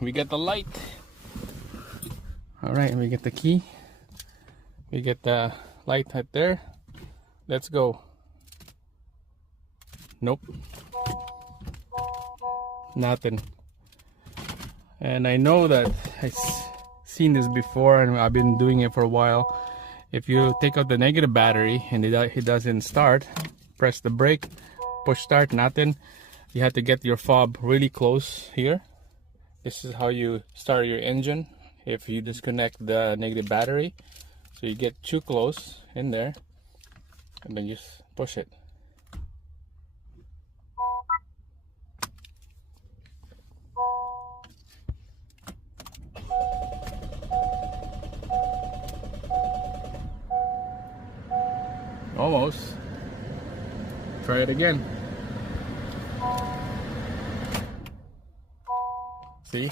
we get the light. All right, we get the key. We get the light right there. Let's go. Nope. Nothing. And I know that I've seen this before and I've been doing it for a while. If you take out the negative battery and it doesn't start, press the brake, push start, nothing. You have to get your fob really close here. This is how you start your engine if you disconnect the negative battery. So you get too close in there and then just push it. Almost. Try it again.